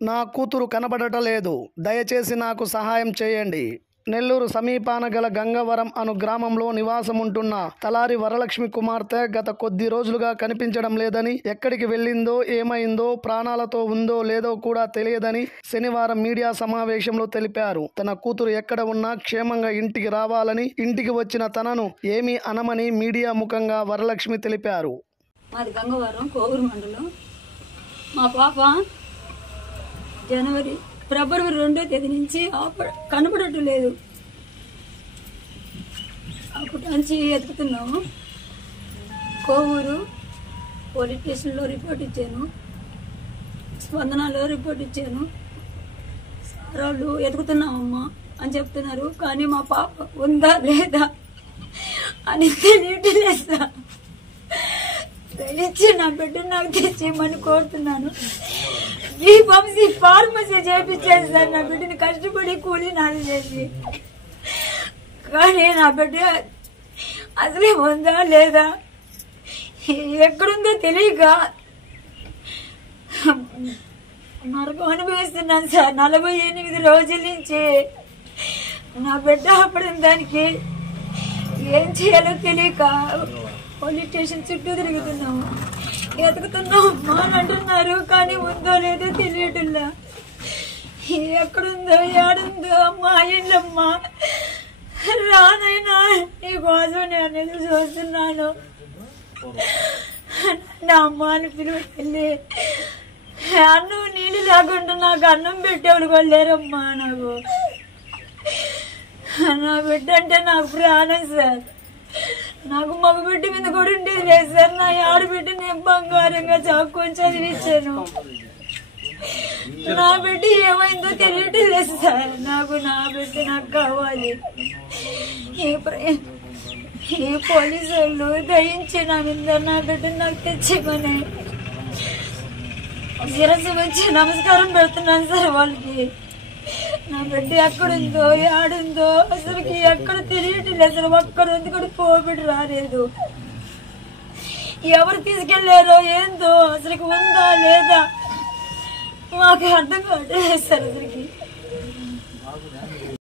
నా కూతురు కనబడటలేదు, దయచేసి నాకు సహాయం చేయండి. నెల్లూరు సమీపాన గల గంగవరం అను గ్రామంలో నివాసముంటున్న తలారి వరలక్ష్మి కుమార్తె గత కొద్ది రోజులుగా కనిపించడం లేదని, ఎక్కడికి వెళ్ళిందో, ఏమైందో, ప్రాణాలతో ఉందో లేదో కూడా తెలియదని శనివారం మీడియా సమావేశంలో తెలిపారు. తన కూతురు ఎక్కడ ఉన్నా క్షేమంగా ఇంటికి రావాలని, ఇంటికి వచ్చిన తనను ఏమీ అనమని మీడియా ముఖంగా వరలక్ష్మి తెలిపారు. మాది గంగవరం కోవూరు మండలం. మా పాప ఫిబ్రవరి 2వ తేదీ నుంచి కనపడటం లేదు. అప్పటి నుంచి ఎతుకుతున్నాము. కోవూరు పోలీస్ స్టేషన్లో రిపోర్ట్ ఇచ్చాను, స్పందనలో రిపోర్ట్ ఇచ్చాను. సార్ వాళ్ళు ఎతుకుతున్నామమ్మా అని చెప్తున్నారు, కానీ మా పాప ఉందా లేదా అని తెలియట్లేదు సార్. దయచేసి నా బిడ్డ నాకు తెచ్చేయమని కోరుతున్నాను. ఈ వంశీ ఫార్మసీ చేయించాను సార్, నా బిడ్డని కష్టపడి కూలి నాలు చేసి. కానీ నా బిడ్డ అసలే ఉందా లేదా, ఎక్కడుందో తెలియక నరకం అనుభవిస్తున్నాను సార్. 48 రోజుల నుంచి నా బిడ్డ అప్పటిన దానికి ఏం చేయాలో తెలియక పోలీస్ స్టేషన్ చుట్టూ తిరుగుతున్నాము, ఎతుకుతున్నాం అమ్మా అని అంటున్నారు, కానీ ఉందో లేదో తెలియటంలా. ఎక్కడుందో ఏడుందో అమ్మా అయ్యిందమ్మా, రానైనా నీకోసం నేను ఎదురు చూస్తున్నాను. నా అమ్మ అని పిలువెళ్ళి అన్నం నీళ్ళు లేకుండా నాకు అన్నం పెట్టేవాడు కూడా లేరమ్మా. నాకు నా బిడ్డ అంటే నాకు ప్రాణం సార్. నాకు మగ బిడ్డ మీద కూడా ఉండేది లేదు సార్. నా ఆడబిడ్డ నేను బంగారంగా చాక్కొని చదివించాను. నా బిడ్డ ఏమైందో తెలియటం లేదు సార్. నాకు నా బిడ్డ నాకు కావాలి. ఈ పోలీసు వాళ్ళు దయించి నా మీద నా బిడ్డ నాకు తెచ్చేమని శిరస్సు వచ్చి నమస్కారం పెడుతున్నాను సార్ వాళ్ళకి. నా బిడ్డ ఎక్కడుందో ఏడుందో అసలుకి ఎక్కడ తెలియట్లేదు. అసలు ఒక్కరుంది కూడా పోబిడ్డ రాలేదు. ఎవరు తీసుకెళ్లారో ఏందో అసలుకి ఉందా లేదా మాకు అర్థం కావట్లేదు సార్. అసలుకి